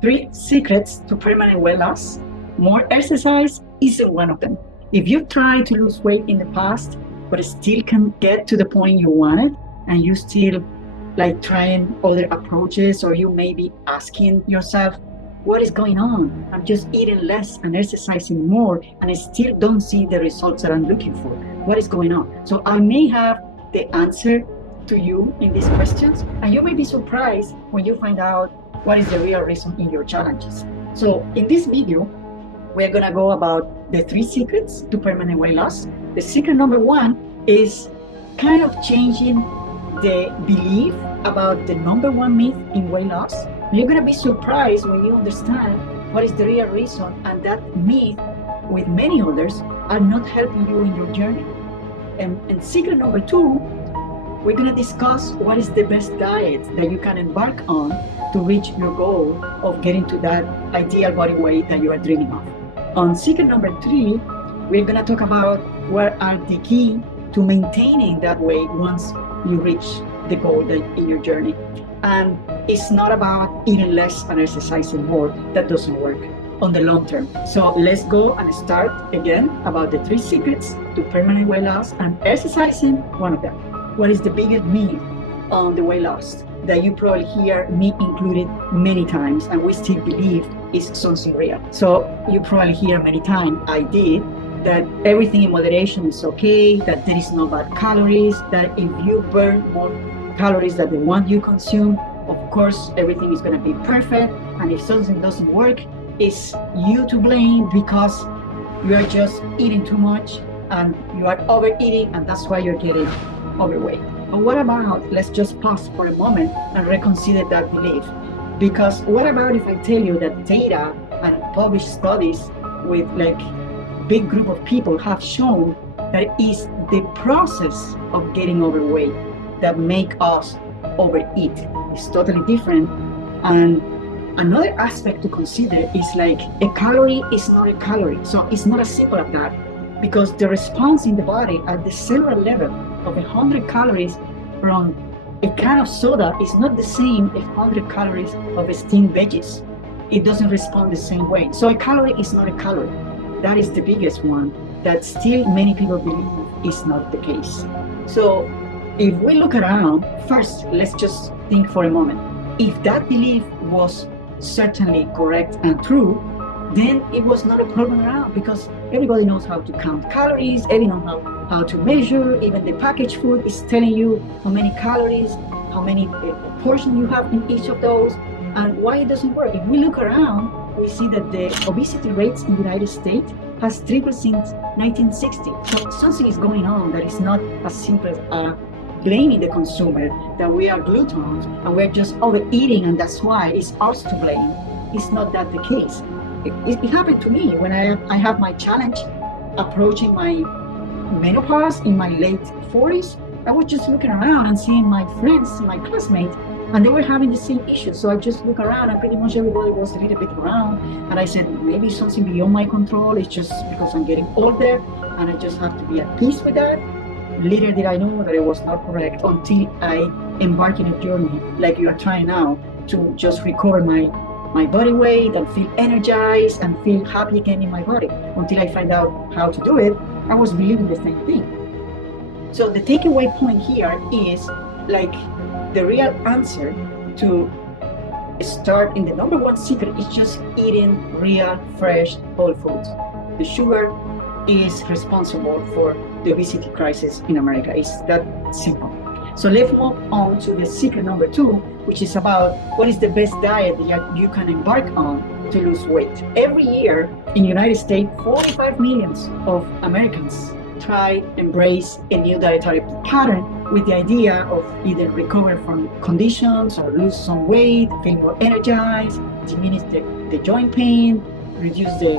3 secrets to permanent weight loss. More exercise isn't one of them. If you've tried to lose weight in the past, but still can't get to the point you wanted, and you still like trying other approaches, or you may be asking yourself, what is going on? I'm just eating less and exercising more, and I still don't see the results that I'm looking for. What is going on? So I may have the answer to you in these questions, and you may be surprised when you find out what is the real reason in your challenges. So in this video, we're gonna go about the 3 secrets to permanent weight loss. The secret number 1 is kind of changing the belief about the number 1 myth in weight loss. You're gonna be surprised when you understand what is the real reason, and that myth, with many others, are not helping you in your journey. And secret number 2, we're going to discuss what is the best diet that you can embark on to reach your goal of getting to that ideal body weight that you are dreaming of. On secret number 3, we're going to talk about what are the key to maintaining that weight once you reach the goal in your journey. And it's not about eating less and exercising more. That doesn't work on the long term. So let's go and start again about the 3 secrets to permanent weight loss, and exercising one of them. What is the biggest myth on the weight loss that you probably hear me included many times, and we still believe is something real? So you probably hear many times, I did, that everything in moderation is okay, that there is no bad calories, that if you burn more calories than the one you consume, of course everything is going to be perfect, and if something doesn't work, it's you to blame because you are just eating too much and you are overeating, and that's why you're getting overweight. But what about, let's just pause for a moment and reconsider that belief. Because what about if I tell you that data and published studies with like big group of people have shown that it is the process of getting overweight that make us overeat? It's totally different. And another aspect to consider is like a calorie is not a calorie. So it's not as simple as that, because the response in the body at the cellular level of 100 calories from a can of soda is not the same as 100 calories of steamed veggies. It doesn't respond the same way. So a calorie is not a calorie. That is the biggest one that still many people believe is not the case. So if we look around, first, let's just think for a moment. If that belief was certainly correct and true, then it was not a problem around, because everybody knows how to count calories, everyone knows how to measure. Even the packaged food is telling you how many calories, how many portions you have in each of those, and why it doesn't work. If we look around, we see that the obesity rates in the United States has tripled since 1960. So something is going on that is not as simple as blaming the consumer, that we are gluttons and we're just overeating and that's why it's us to blame. It's not that the case. It happened to me when I have my challenge approaching my menopause in my late 40s. I was just looking around and seeing my friends, my classmates, and they were having the same issues. So I just look around and pretty much everybody was a little bit around. And I said, maybe something beyond my control. It's just because I'm getting older and I just have to be at peace with that. Later did I know that it was not correct, until I embarked in a journey like you are trying now to just recover my body weight and feel energized and feel happy again in my body. Until I find out how to do it, I was believing the same thing. So the takeaway point here is like the real answer to start in the number 1 secret is just eating real, fresh, whole foods. The sugar is responsible for the obesity crisis in America. It's that simple. So let's move on to the secret number 2, which is about what is the best diet that you can embark on to lose weight. Every year in the United States, 45 million of Americans try, embrace a new dietary pattern with the idea of either recover from conditions or lose some weight, feel more energized, diminish the joint pain, reduce the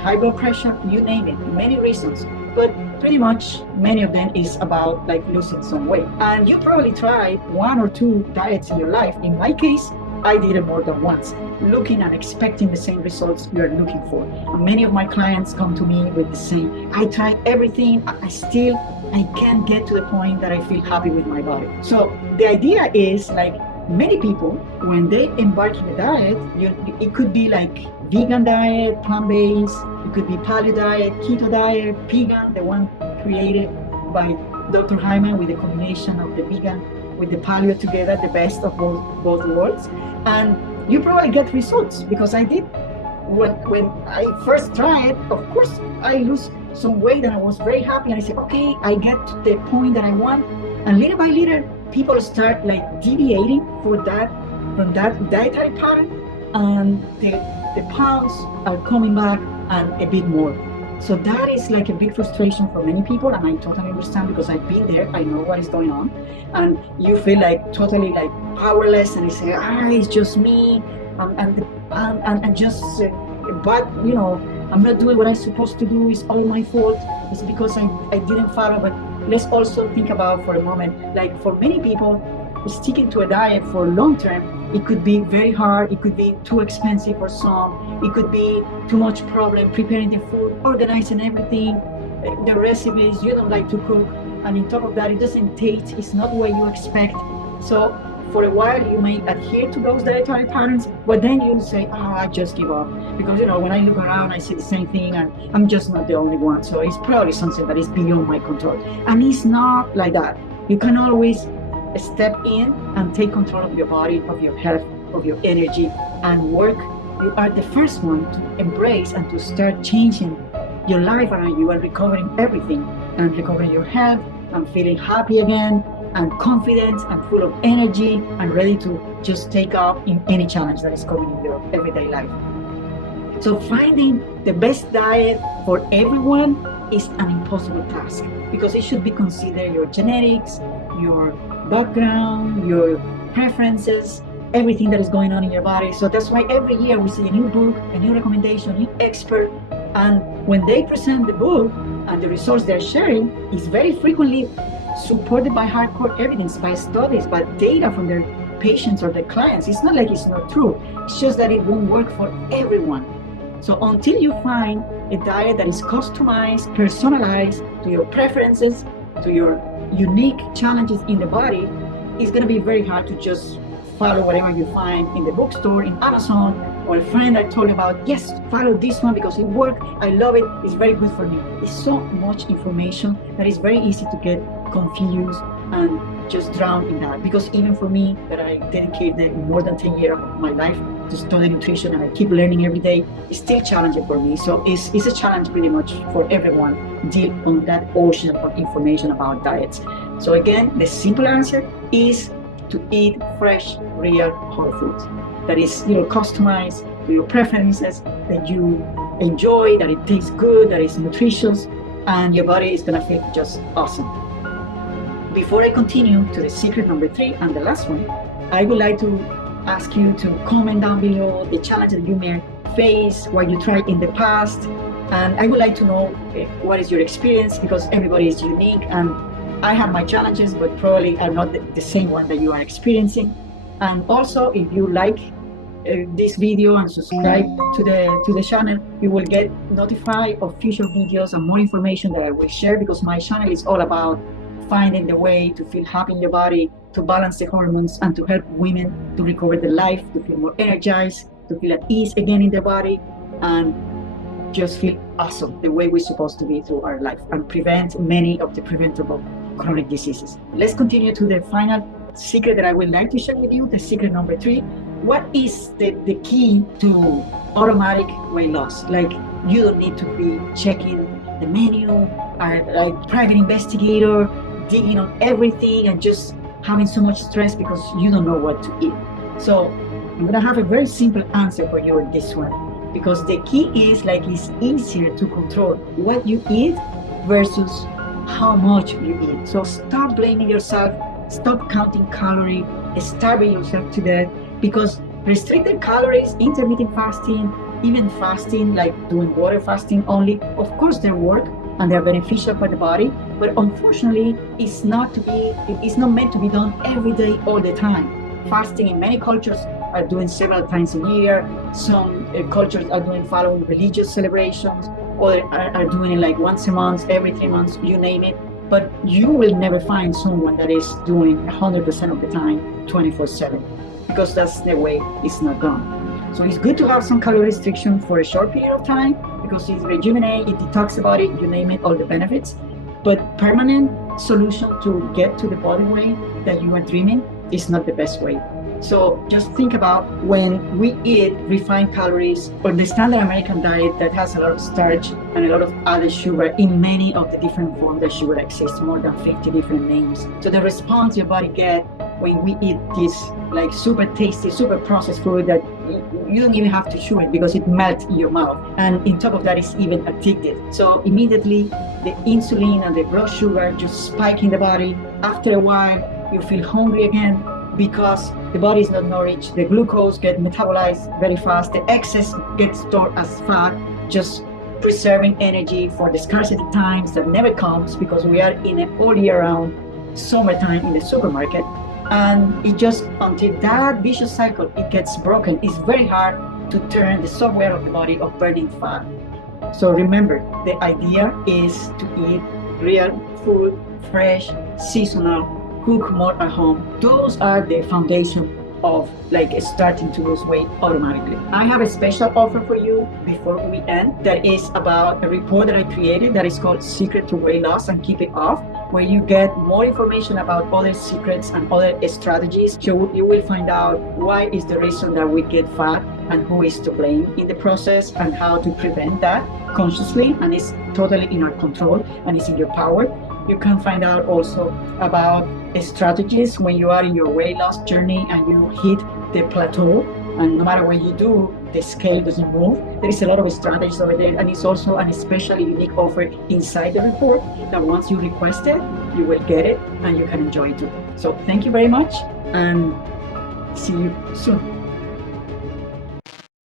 high blood pressure, you name it, many reasons. But pretty much many of them is about like losing some weight. And you probably tried 1 or 2 diets in your life. In my case, I did it more than once, looking and expecting the same results you're looking for. And many of my clients come to me with the same, I tried everything, I can't get to the point that I feel happy with my body. So the idea is like, many people, when they embark in a diet, it could be like vegan diet, plant-based, it could be paleo diet, keto diet, vegan, the one created by Dr. Hyman with the combination of the vegan with the paleo together, the best of both worlds. And you probably get results because I did. When I first tried, of course, I lose some weight and I was very happy. And I said, okay, I get to the point that I want. And little by little, people start like deviating from that dietary pattern, and the pounds are coming back and a bit more. So that is like a big frustration for many people, and I totally understand because I've been there. I know what is going on, and you feel like totally like powerless, and you say, it's just me, and just, but you know, I'm not doing what I'm supposed to do. It's all my fault. It's because I didn't follow. But let's also think about for a moment, like for many people, sticking to a diet for long term, it could be very hard. It could be too expensive for some. It could be too much problem preparing the food, organizing everything, the recipes. You don't like to cook, and on top of that, it doesn't taste. It's not what you expect. So for a while, you may adhere to those dietary patterns, but then you'll say, I just give up. Because, you know, when I look around, I see the same thing, and I'm just not the only one. So it's probably something that is beyond my control. And it's not like that. You can always step in and take control of your body, of your health, of your energy, and work. You are the first one to embrace and to start changing your life around you and recovering everything, and recovering your health and feeling happy again, and confident and full of energy and ready to just take off in any challenge that is coming in your everyday life. So finding the best diet for everyone is an impossible task because it should be considered your genetics, your background, your preferences, everything that is going on in your body. So that's why every year we see a new book, a new recommendation, a new expert, and when they present the book and the results they're sharing is very frequently supported by hardcore evidence, by studies, by data from their patients or their clients. It's not like it's not true. It's just that it won't work for everyone. So until you find a diet that is customized, personalized to your preferences, to your unique challenges in the body, it's going to be very hard to just follow whatever you find in the bookstore, in Amazon, or a friend I told you about, yes, follow this one because it worked, I love it, it's very good for me. It's so much information that it's very easy to get confused and just drown in that. Because even for me, that I dedicated more than 10 years of my life to study nutrition and I keep learning every day, it's still challenging for me. So it's a challenge pretty much for everyone deal on that ocean of information about diets. So again, the simple answer is to eat fresh, real, whole foods. That is, customized to your preferences, that you enjoy, that it tastes good, that it's nutritious, and your body is gonna feel just awesome. Before I continue to the secret number 3 and the last one, I would like to ask you to comment down below the challenge that you may face, what you tried in the past, and I would like to know what is your experience, because everybody is unique, and I have my challenges, but probably are not the same one that you are experiencing. And also, if you like this video and subscribe to the channel, you will get notified of future videos and more information that I will share, because my channel is all about finding the way to feel happy in your body, to balance the hormones, and to help women to recover their life, to feel more energized, to feel at ease again in their body, and just feel awesome the way we're supposed to be through our life, and prevent many of the preventable chronic diseases. Let's continue to the final secret that I would like to share with you, the secret number 3. What is the key to automatic weight loss? Like, you don't need to be checking the menu or like private investigator, digging on everything and just having so much stress because you don't know what to eat. So I'm gonna have a very simple answer for you in this one, because the key is like it's easier to control what you eat versus how much you eat. So stop blaming yourself, stop counting calories, starving yourself to death, because restricted calories, intermittent fasting, even fasting, like doing water fasting only, of course they work and they're beneficial for the body, but unfortunately it's not meant to be done every day, all the time. Fasting in many cultures are doing several times a year. Some cultures are doing following religious celebrations, or are doing it like once a month, every 3 months, you name it. but you will never find someone that is doing 100% of the time 24/7, because that's the way it's not done. So it's good to have some calorie restriction for a short period of time, because it rejuvenates, it detox the body, you name it, all the benefits. But permanent solution to get to the body weight that you are dreaming is not the best way. So just think about when we eat refined calories or the standard American diet that has a lot of starch and a lot of added sugar in many of the different forms that sugar exists, more than 50 different names. So the response your body gets when we eat this like super tasty, super processed food that you don't even have to chew it because it melts in your mouth. And on top of that, it's even addictive. So immediately the insulin and the blood sugar just spike in the body. After a while, you feel hungry again, because the body is not nourished. The glucose gets metabolized very fast. The excess gets stored as fat, just preserving energy for the scarcity times that never comes, because we are in an all year round summertime in the supermarket. And it just, until that vicious cycle, it gets broken. It's very hard to turn the software of the body of burning fat. So remember, the idea is to eat real food, fresh, seasonal, cook more at home. Those are the foundation of like starting to lose weight automatically. I have a special offer for you before we end, that is about a report that I created that is called Secret to Weight Loss and Keep It Off, where you get more information about other secrets and other strategies. So you will find out why is the reason that we get fat and who is to blame in the process, and how to prevent that consciously, and it's totally in our control and it's in your power. You can find out also about strategies when you are in your weight loss journey and you hit the plateau, and no matter what you do, the scale doesn't move. There is a lot of strategies over there, and it's also an especially unique offer inside the report that once you request it, you will get it and you can enjoy it too. So thank you very much, and see you soon.